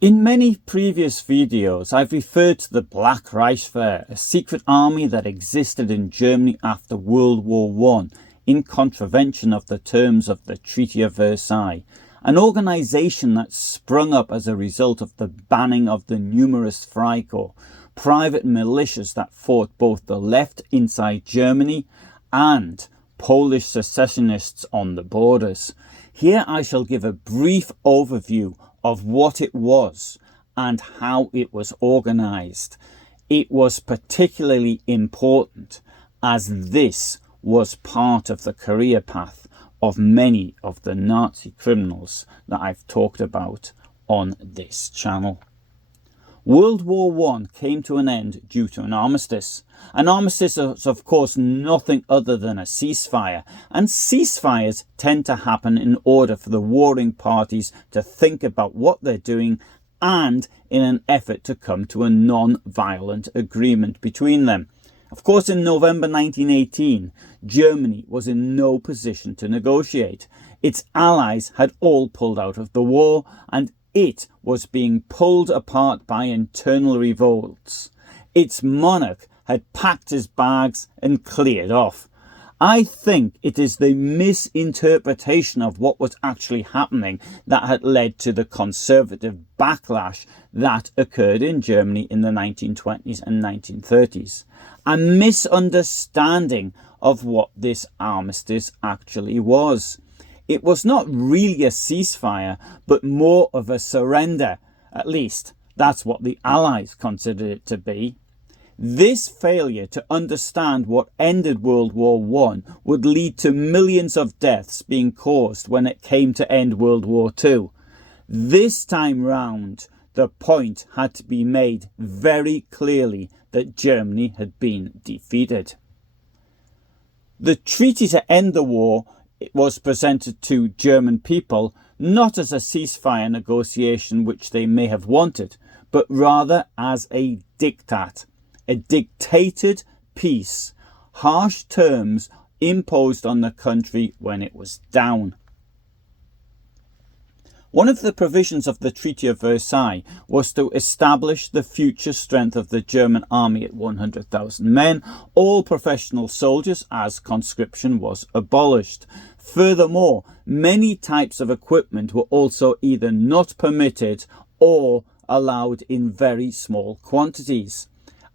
In many previous videos, I've referred to the Black Reichswehr, a secret army that existed in Germany after World War I, in contravention of the terms of the Treaty of Versailles, an organisation that sprung up as a result of the banning of the numerous Freikorps, private militias that fought both the left inside Germany and Polish secessionists on the borders. Here I shall give a brief overview of what it was and how it was organised. It was particularly important as this was part of the career path of many of the Nazi criminals that I've talked about on this channel. World War I came to an end due to an armistice. An armistice is of course nothing other than a ceasefire, and ceasefires tend to happen in order for the warring parties to think about what they're doing and in an effort to come to a non-violent agreement between them. Of course, in November 1918, Germany was in no position to negotiate. Its allies had all pulled out of the war, and it was being pulled apart by internal revolts. Its monarch had packed his bags and cleared off. I think it is the misinterpretation of what was actually happening that had led to the conservative backlash that occurred in Germany in the 1920s and 1930s. A misunderstanding of what this armistice actually was. It was not really a ceasefire, but more of a surrender. At least, that's what the Allies considered it to be. This failure to understand what ended World War I would lead to millions of deaths being caused when it came to end World War II. This time round, the point had to be made very clearly that Germany had been defeated. The treaty to end the war was presented to German people not as a ceasefire negotiation which they may have wanted, but rather as a diktat, a dictated peace, harsh terms imposed on the country when it was down. One of the provisions of the Treaty of Versailles was to establish the future strength of the German army at 100,000 men, all professional soldiers, as conscription was abolished. Furthermore, many types of equipment were also either not permitted or allowed in very small quantities.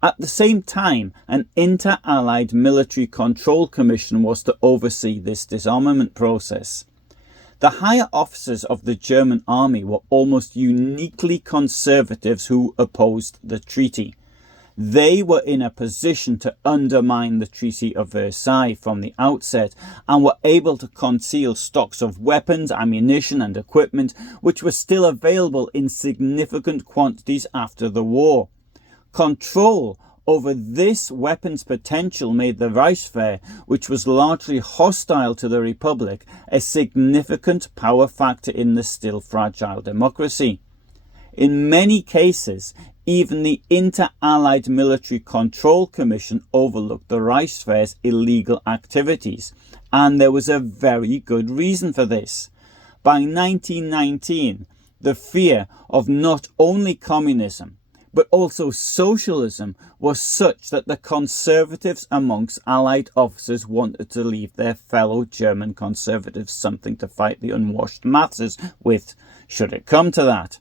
At the same time, an inter-allied military control commission was to oversee this disarmament process. The higher officers of the German army were almost uniquely conservatives who opposed the treaty. They were in a position to undermine the Treaty of Versailles from the outset and were able to conceal stocks of weapons, ammunition and equipment which were still available in significant quantities after the war. Control over this weapons potential made the Reichswehr, which was largely hostile to the Republic, a significant power factor in the still fragile democracy. In many cases, even the Inter-Allied Military Control Commission overlooked the Reichswehr's illegal activities, and there was a very good reason for this. By 1919, the fear of not only communism, but also socialism was such that the conservatives amongst Allied officers wanted to leave their fellow German conservatives something to fight the unwashed masses with, should it come to that.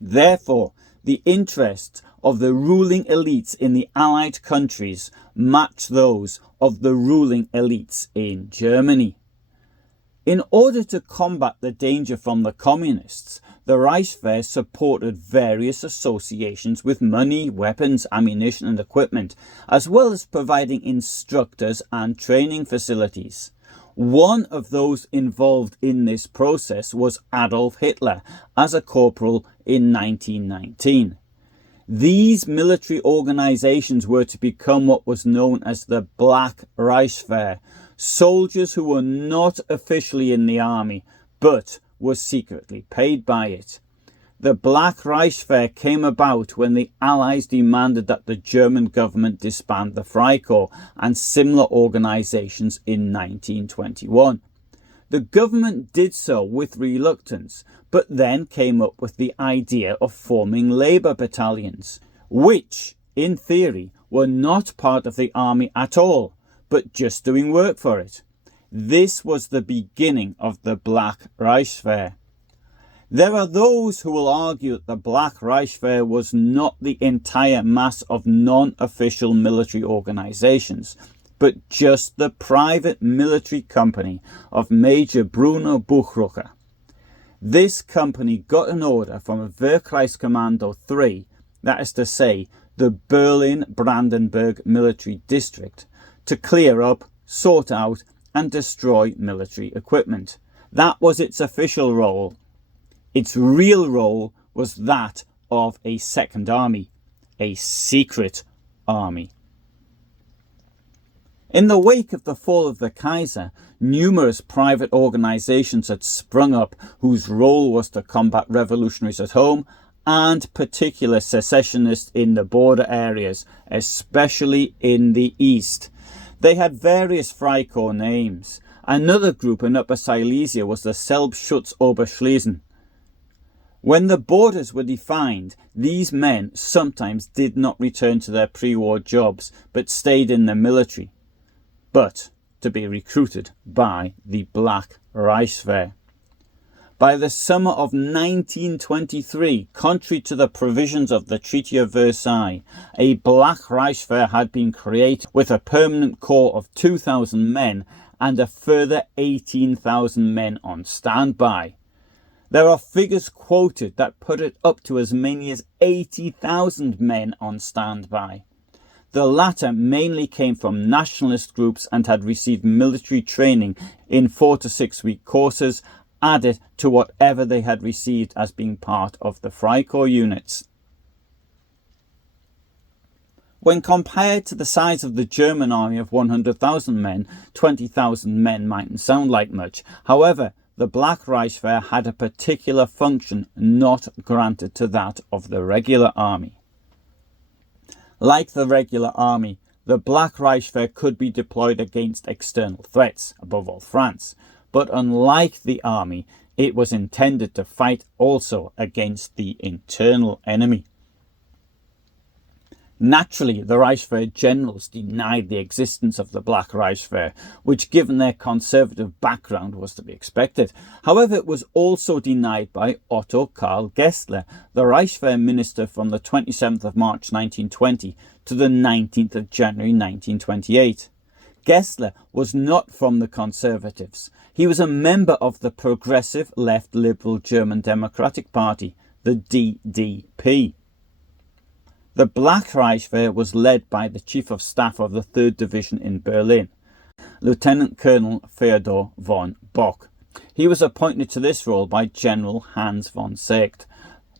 Therefore, the interests of the ruling elites in the Allied countries matched those of the ruling elites in Germany. In order to combat the danger from the communists, the Reichswehr supported various associations with money, weapons, ammunition and equipment, as well as providing instructors and training facilities. One of those involved in this process was Adolf Hitler as a corporal in 1919. These military organizations were to become what was known as the Black Reichswehr, soldiers who were not officially in the army, but were secretly paid by it. The Black Reichswehr came about when the Allies demanded that the German government disband the Freikorps and similar organizations in 1921. The government did so with reluctance, but then came up with the idea of forming labour battalions, which, in theory, were not part of the army at all, but just doing work for it. This was the beginning of the Black Reichswehr. There are those who will argue that the Black Reichswehr was not the entire mass of non-official military organisations, but just the private military company of Major Bruno Buchrucker. This company got an order from Wehrkreiskommando 3, that is to say, the Berlin-Brandenburg military district, to clear up, sort out and destroy military equipment. That was its official role. Its real role was that of a second army, a secret army. In the wake of the fall of the Kaiser, numerous private organisations had sprung up whose role was to combat revolutionaries at home and particular secessionists in the border areas, especially in the east. They had various Freikorps names. Another group in Upper Silesia was the Selbstschutzoberschließen. When the borders were defined, these men sometimes did not return to their pre-war jobs, but stayed in the military, but to be recruited by the Black Reichswehr. By the summer of 1923, contrary to the provisions of the Treaty of Versailles, a Black Reichswehr had been created with a permanent corps of 2,000 men and a further 18,000 men on standby. There are figures quoted that put it up to as many as 80,000 men on standby. The latter mainly came from nationalist groups and had received military training in 4 to 6 week courses added to whatever they had received as being part of the Freikorps units. When compared to the size of the German army of 100,000 men, 20,000 men mightn't sound like much. However, the Black Reichswehr had a particular function not granted to that of the regular army. Like the regular army, the Black Reichswehr could be deployed against external threats, above all France, but unlike the army, it was intended to fight also against the internal enemy. Naturally, the Reichswehr generals denied the existence of the Black Reichswehr, which given their conservative background was to be expected. However, it was also denied by Otto Karl Gessler, the Reichswehr minister from the 27th of March 1920 to the 19th of January 1928. Gessler was not from the Conservatives. He was a member of the progressive left liberal German Democratic Party, the DDP. The Black Reichswehr was led by the Chief of Staff of the 3rd Division in Berlin, Lieutenant Colonel Fedor von Bock. He was appointed to this role by General Hans von Seeckt,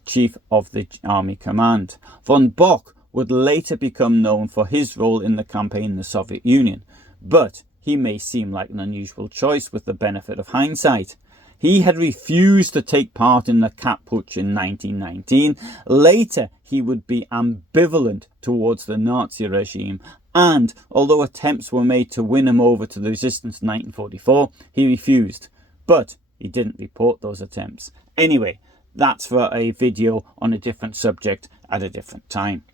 Chief of the Army Command. Von Bock would later become known for his role in the campaign in the Soviet Union, but he may seem like an unusual choice with the benefit of hindsight. He had refused to take part in the Kapp Putsch in 1919. Later, he would be ambivalent towards the Nazi regime, and although attempts were made to win him over to the resistance in 1944, he refused. But he didn't report those attempts. Anyway, that's for a video on a different subject at a different time.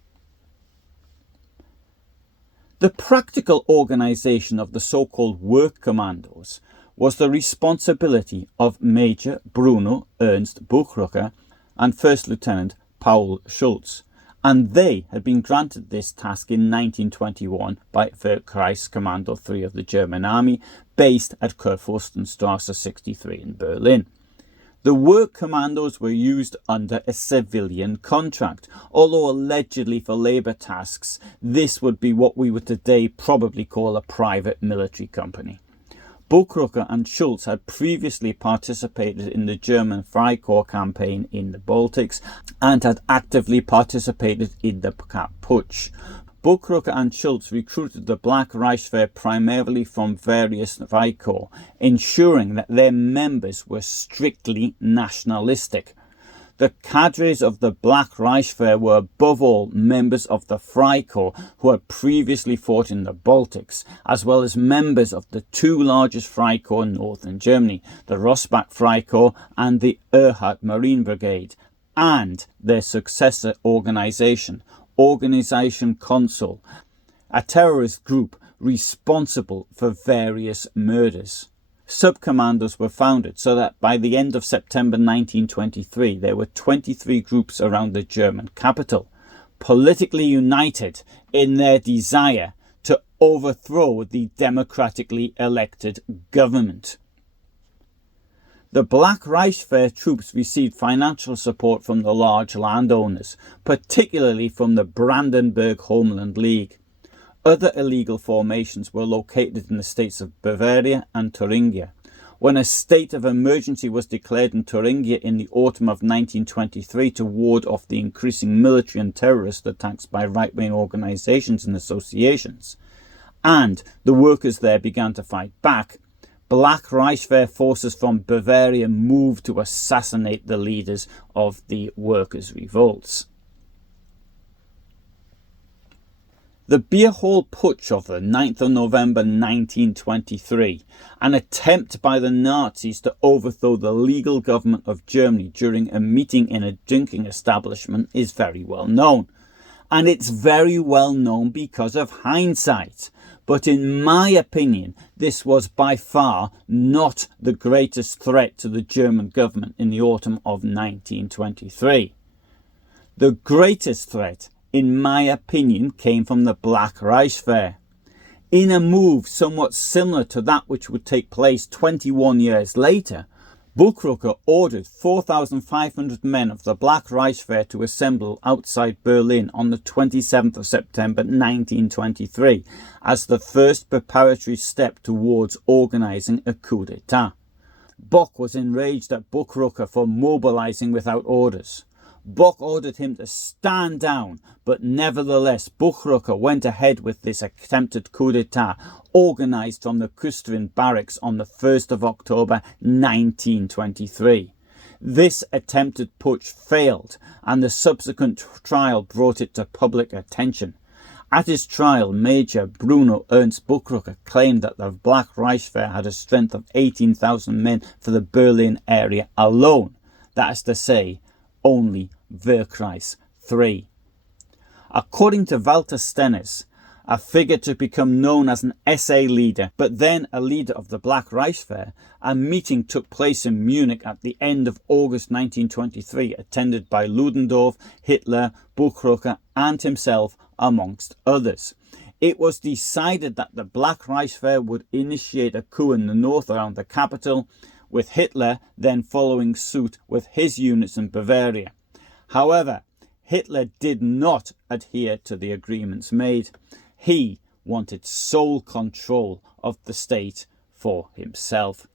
The practical organisation of the so-called work commandos was the responsibility of Major Bruno Ernst Buchrucker and First Lieutenant Paul Schulz, and they had been granted this task in 1921 by Wehrkreiskommando 3 of the German Army, based at Kurfürstenstrasse 63 in Berlin. The work commandos were used under a civilian contract, although allegedly for labour tasks, this would be what we would today probably call a private military company. Buchrucker and Schulz had previously participated in the German Freikorps campaign in the Baltics and had actively participated in the Kapp Putsch. Buchrucker and Schulz recruited the Black Reichswehr primarily from various Freikorps, ensuring that their members were strictly nationalistic. The cadres of the Black Reichswehr were above all members of the Freikorps who had previously fought in the Baltics, as well as members of the two largest Freikorps in northern Germany, the Rossbach Freikorps and the Erhard Marine Brigade, and their successor organisation, Organisation Consul, a terrorist group responsible for various murders. Subcommandos were founded so that by the end of September 1923 there were 23 groups around the German capital, politically united in their desire to overthrow the democratically elected government. The Black Reichswehr troops received financial support from the large landowners, particularly from the Brandenburg Homeland League. Other illegal formations were located in the states of Bavaria and Thuringia. When a state of emergency was declared in Thuringia in the autumn of 1923 to ward off the increasing military and terrorist attacks by right-wing organisations and associations, and the workers there began to fight back, Black Reichswehr forces from Bavaria moved to assassinate the leaders of the workers' revolts. The Beer Hall Putsch of the 9th of November 1923, an attempt by the Nazis to overthrow the legal government of Germany during a meeting in a drinking establishment, is very well known. And it's very well known because of hindsight. But in my opinion, this was by far not the greatest threat to the German government in the autumn of 1923. The greatest threat, in my opinion, came from the Black Reichswehr. In a move somewhat similar to that which would take place 21 years later, Buchrucker ordered 4,500 men of the Black Reichswehr to assemble outside Berlin on the 27th of September 1923 as the first preparatory step towards organising a coup d'etat. Bock was enraged at Buchrucker for mobilising without orders. Bock ordered him to stand down, but nevertheless Buchrucker went ahead with this attempted coup d'etat, organised from the Küstrin barracks on the 1st of October 1923. This attempted putsch failed, and the subsequent trial brought it to public attention. At his trial, Major Bruno Buchrucker claimed that the Black Reichswehr had a strength of 18,000 men for the Berlin area alone, that is to say, only Wehrkreis 3. According to Walter Stennis, a figure to become known as an SA leader, but then a leader of the Black Reichswehr, a meeting took place in Munich at the end of August 1923, attended by Ludendorff, Hitler, Buchrucker and himself, amongst others. It was decided that the Black Reichswehr would initiate a coup in the north around the capital, with Hitler then following suit with his units in Bavaria. However, Hitler did not adhere to the agreements made. He wanted sole control of the state for himself.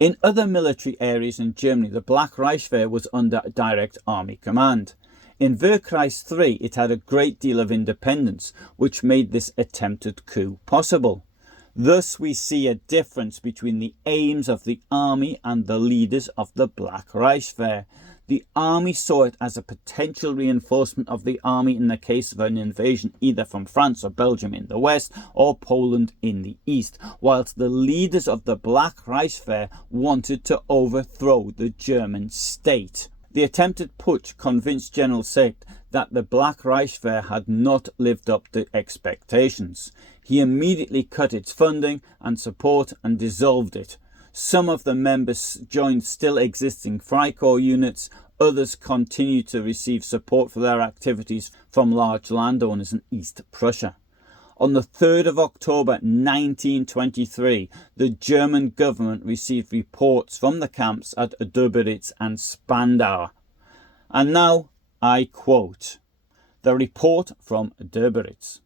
In other military areas in Germany, the Black Reichswehr was under direct army command. In Wehrkreis 3, it had a great deal of independence, which made this attempted coup possible. Thus we see a difference between the aims of the army and the leaders of the Black Reichswehr. The army saw it as a potential reinforcement of the army in the case of an invasion either from France or Belgium in the west or Poland in the east, whilst the leaders of the Black Reichswehr wanted to overthrow the German state. The attempted putsch convinced General Seeckt that the Black Reichswehr had not lived up to expectations. He immediately cut its funding and support and dissolved it. Some of the members joined still existing Freikorps units, others continued to receive support for their activities from large landowners in East Prussia. On the 3rd of October 1923, the German government received reports from the camps at Döberitz and Spandau. And now I quote the report from Döberitz.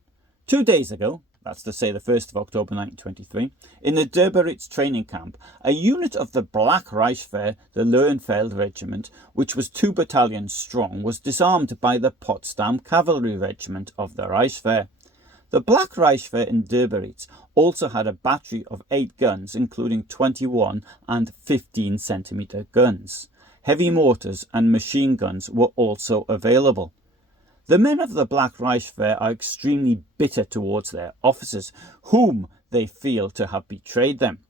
2 days ago, that's to say the 1st of October 1923, in the Döberitz training camp, a unit of the Black Reichswehr, the Löwenfeld Regiment, which was 2 battalions strong, was disarmed by the Potsdam Cavalry Regiment of the Reichswehr. The Black Reichswehr in Döberitz also had a battery of 8 guns, including 21 and 15 centimeter guns. Heavy mortars and machine guns were also available. The men of the Black Reichswehr are extremely bitter towards their officers, whom they feel to have betrayed them.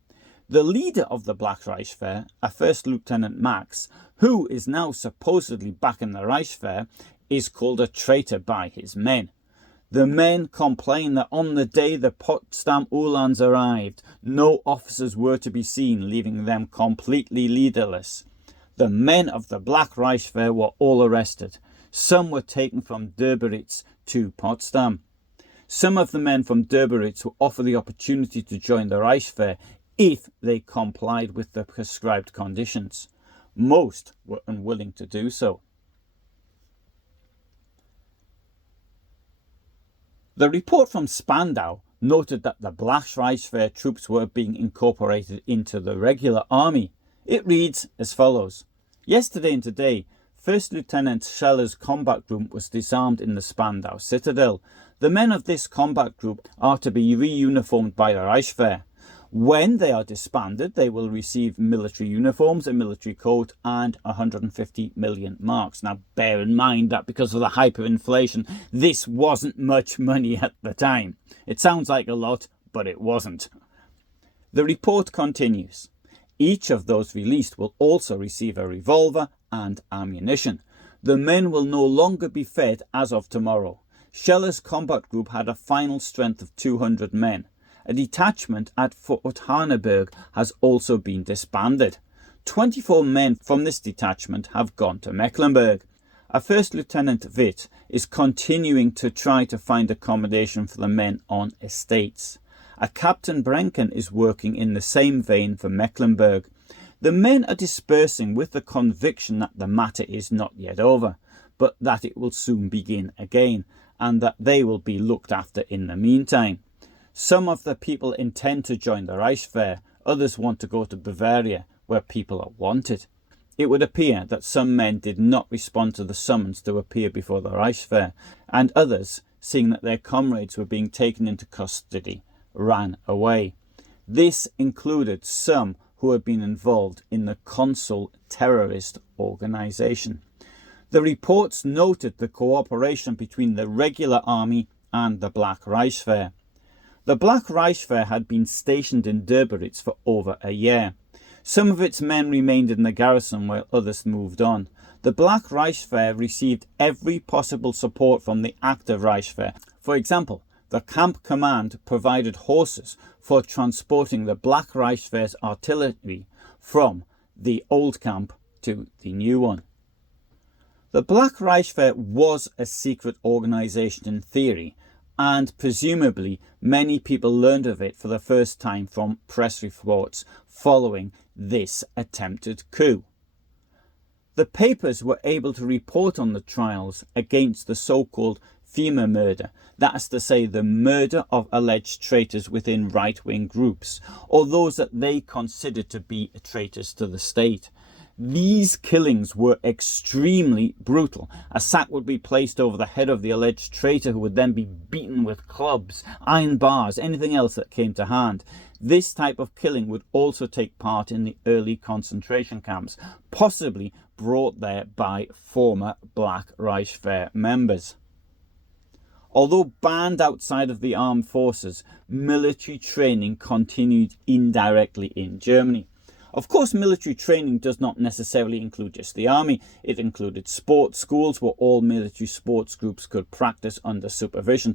The leader of the Black Reichswehr, a First Lieutenant Max, who is now supposedly back in the Reichswehr, is called a traitor by his men. The men complain that on the day the Potsdam Uhlans arrived, no officers were to be seen, leaving them completely leaderless. The men of the Black Reichswehr were all arrested. Some were taken from Döberitz to Potsdam. Some of the men from Döberitz were offered the opportunity to join the Reichswehr if they complied with the prescribed conditions. Most were unwilling to do so. The report from Spandau noted that the Black Reichswehr troops were being incorporated into the regular army. It reads as follows. Yesterday and today, First Lieutenant Scheller's combat group was disarmed in the Spandau citadel. The men of this combat group are to be reuniformed by the Reichswehr. When they are disbanded, they will receive military uniforms, a military coat, and 150 million marks. Now, bear in mind that because of the hyperinflation, this wasn't much money at the time. It sounds like a lot, but it wasn't. The report continues. Each of those released will also receive a revolver and ammunition. The men will no longer be fed as of tomorrow. Scheller's combat group had a final strength of 200 men. A detachment at Fort Haneberg has also been disbanded. 24 men from this detachment have gone to Mecklenburg. A First Lieutenant Witt is continuing to try to find accommodation for the men on estates. A Captain Brenken is working in the same vein for Mecklenburg. The men are dispersing with the conviction that the matter is not yet over, but that it will soon begin again, and that they will be looked after in the meantime. Some of the people intend to join the Reichswehr, others want to go to Bavaria, where people are wanted. It would appear that some men did not respond to the summons to appear before the Reichswehr, and others, seeing that their comrades were being taken into custody, ran away. This included some who had been involved in the Consul terrorist organization. The reports noted the cooperation between the regular army and the Black Reichswehr. The Black Reichswehr had been stationed in Döberitz for over a year. Some of its men remained in the garrison while others moved on. The Black Reichswehr received every possible support from the active Reichswehr. For example, the camp command provided horses for transporting the Black Reichswehr's artillery from the old camp to the new one. The Black Reichswehr was a secret organization in theory, and presumably many people learned of it for the first time from press reports following this attempted coup. The papers were able to report on the trials against the so-called Weimar murder, that is to say the murder of alleged traitors within right-wing groups, or those that they considered to be traitors to the state. These killings were extremely brutal. A sack would be placed over the head of the alleged traitor, who would then be beaten with clubs, iron bars, anything else that came to hand. This type of killing would also take part in the early concentration camps, possibly brought there by former Black Reichswehr members. Although banned outside of the armed forces, military training continued indirectly in Germany. Of course, military training does not necessarily include just the army. It included sports schools where all military sports groups could practice under supervision.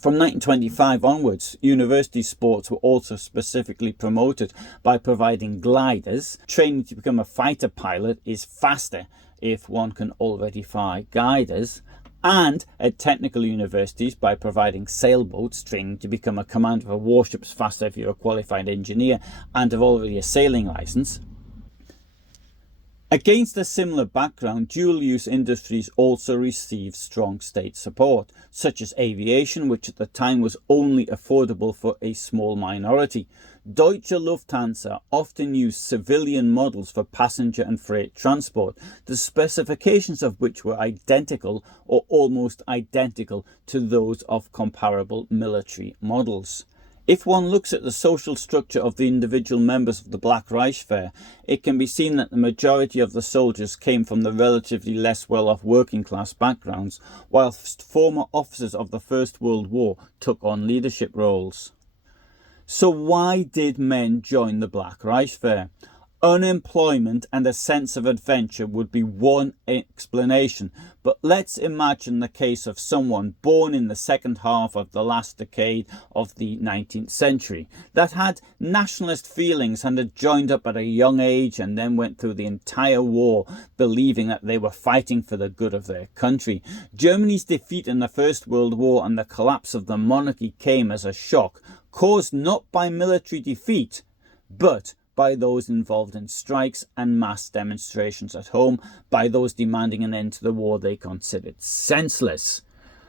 From 1925 onwards, university sports were also specifically promoted by providing gliders. Training to become a fighter pilot is faster if one can already fly gliders. And at technical universities by providing sailboats, training to become a commander of a warship is faster if you're a qualified engineer and have already a sailing license. Against a similar background, dual-use industries also received strong state support, such as aviation, which at the time was only affordable for a small minority. Deutsche Lufthansa often used civilian models for passenger and freight transport, the specifications of which were identical or almost identical to those of comparable military models. If one looks at the social structure of the individual members of the Black Reichswehr, it can be seen that the majority of the soldiers came from the relatively less well-off working class backgrounds, whilst former officers of the First World War took on leadership roles. So why did men join the Black Reichswehr? Unemployment and a sense of adventure would be one explanation, but let's imagine the case of someone born in the second half of the last decade of the 19th century that had nationalist feelings and had joined up at a young age and then went through the entire war believing that they were fighting for the good of their country. Germany's defeat in the First World War and the collapse of the monarchy came as a shock, caused not by military defeat, but by those involved in strikes and mass demonstrations at home, by those demanding an end to the war they considered senseless.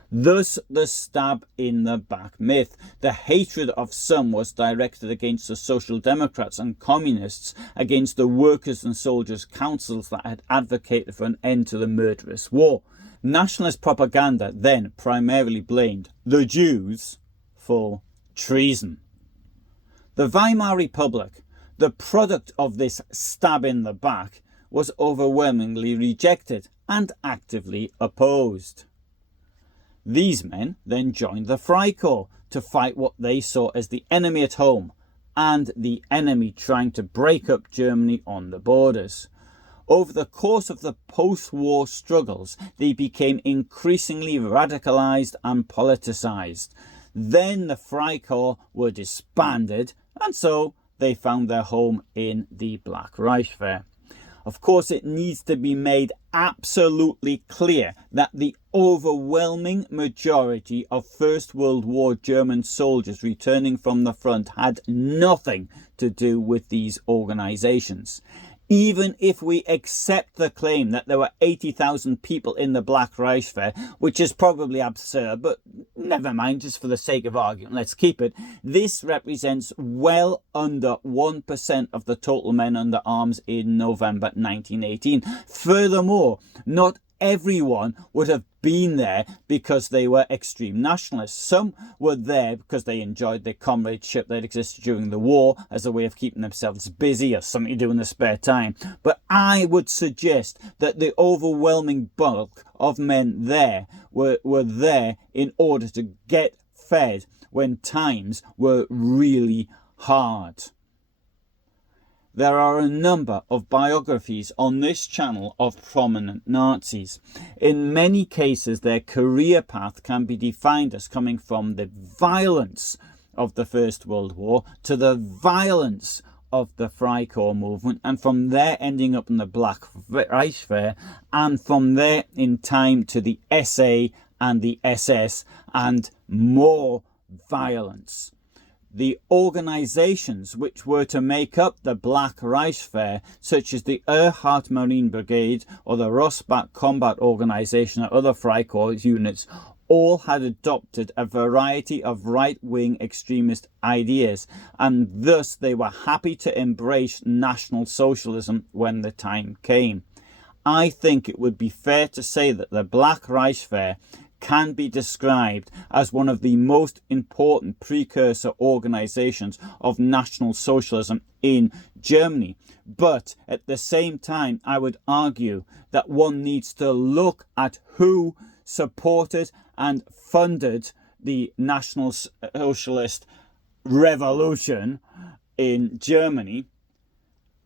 Thus, the stab in the back myth. The hatred of some was directed against the Social Democrats and Communists, against the workers' and soldiers' councils that had advocated for an end to the murderous war. Nationalist propaganda then primarily blamed the Jews for treason. The Weimar Republic, the product of this stab in the back, was overwhelmingly rejected and actively opposed. These men then joined the Freikorps to fight what they saw as the enemy at home and the enemy trying to break up Germany on the borders. Over the course of the post-war struggles, they became increasingly radicalized and politicized. Then the Freikorps were disbanded, and so they found their home in the Black Reichswehr. Of course, it needs to be made absolutely clear that the overwhelming majority of First World War German soldiers returning from the front had nothing to do with these organizations. Even if we accept the claim that there were 80,000 people in the Black Reichswehr, which is probably absurd, but never mind, just for the sake of argument, let's keep it. This represents well under 1% of the total men under arms in November 1918. Furthermore, not everyone would have been there because they were extreme nationalists. Some were there because they enjoyed the comradeship that existed during the war as a way of keeping themselves busy or something to do in their spare time. But I would suggest that the overwhelming bulk of men there were there in order to get fed when times were really hard. There are a number of biographies on this channel of prominent Nazis. In many cases, their career path can be defined as coming from the violence of the First World War to the violence of the Freikorps movement, and from there ending up in the Black Reichswehr, and from there in time to the SA and the SS, and more violence. The organizations which were to make up the Black Reichswehr, such as the Erhardt Marine Brigade or the Rossbach Combat Organization or other Freikorps units, all had adopted a variety of right-wing extremist ideas, and thus they were happy to embrace National Socialism when the time came. I think it would be fair to say that the Black Reichswehr can be described as one of the most important precursor organizations of National Socialism in Germany. But at the same time, I would argue that one needs to look at who supported and funded the National Socialist revolution in Germany.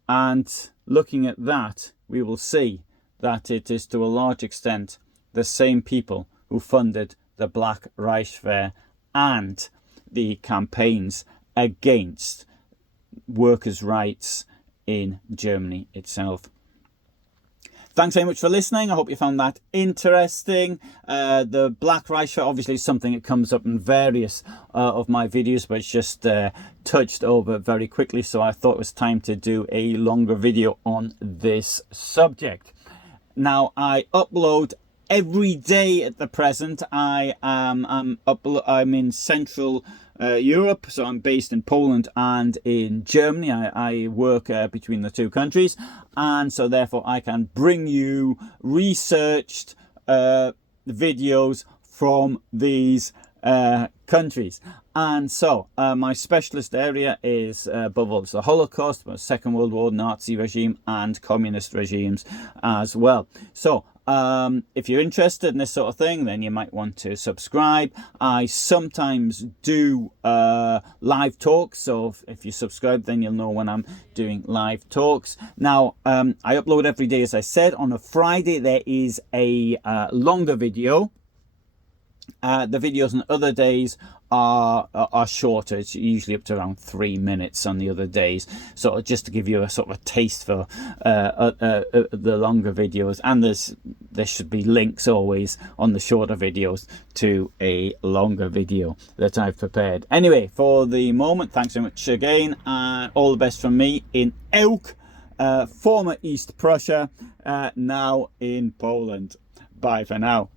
And looking at that, we will see that it is to a large extent the same people who funded the Black Reichswehr and the campaigns against workers' rights in Germany itself. Thanks very much for listening. I hope you found that interesting. The Black Reichswehr obviously is something that comes up in various of my videos, but it's just touched over very quickly, so I thought it was time to do a longer video on this subject. Now, I upload every day at the present. I'm in Central Europe, so I'm based in Poland and in Germany. I work between the two countries, and so therefore I can bring you researched videos from these countries. And so my specialist area is above all the Holocaust, Second World War, Nazi regime, and communist regimes as well. So if you're interested in this sort of thing, then you might want to subscribe. I sometimes do live talks, so if you subscribe, then you'll know when I'm doing live talks. Now, I upload every day, as I said. On a Friday, there is a longer video. The videos on other days are shorter. It's usually up to around 3 minutes on the other days. So just to give you a sort of a taste for the longer videos, and there should be links always on the shorter videos to a longer video that I've prepared. Anyway, for the moment, thanks very much again, and all the best from me in Elk, former East Prussia, now in Poland. Bye for now.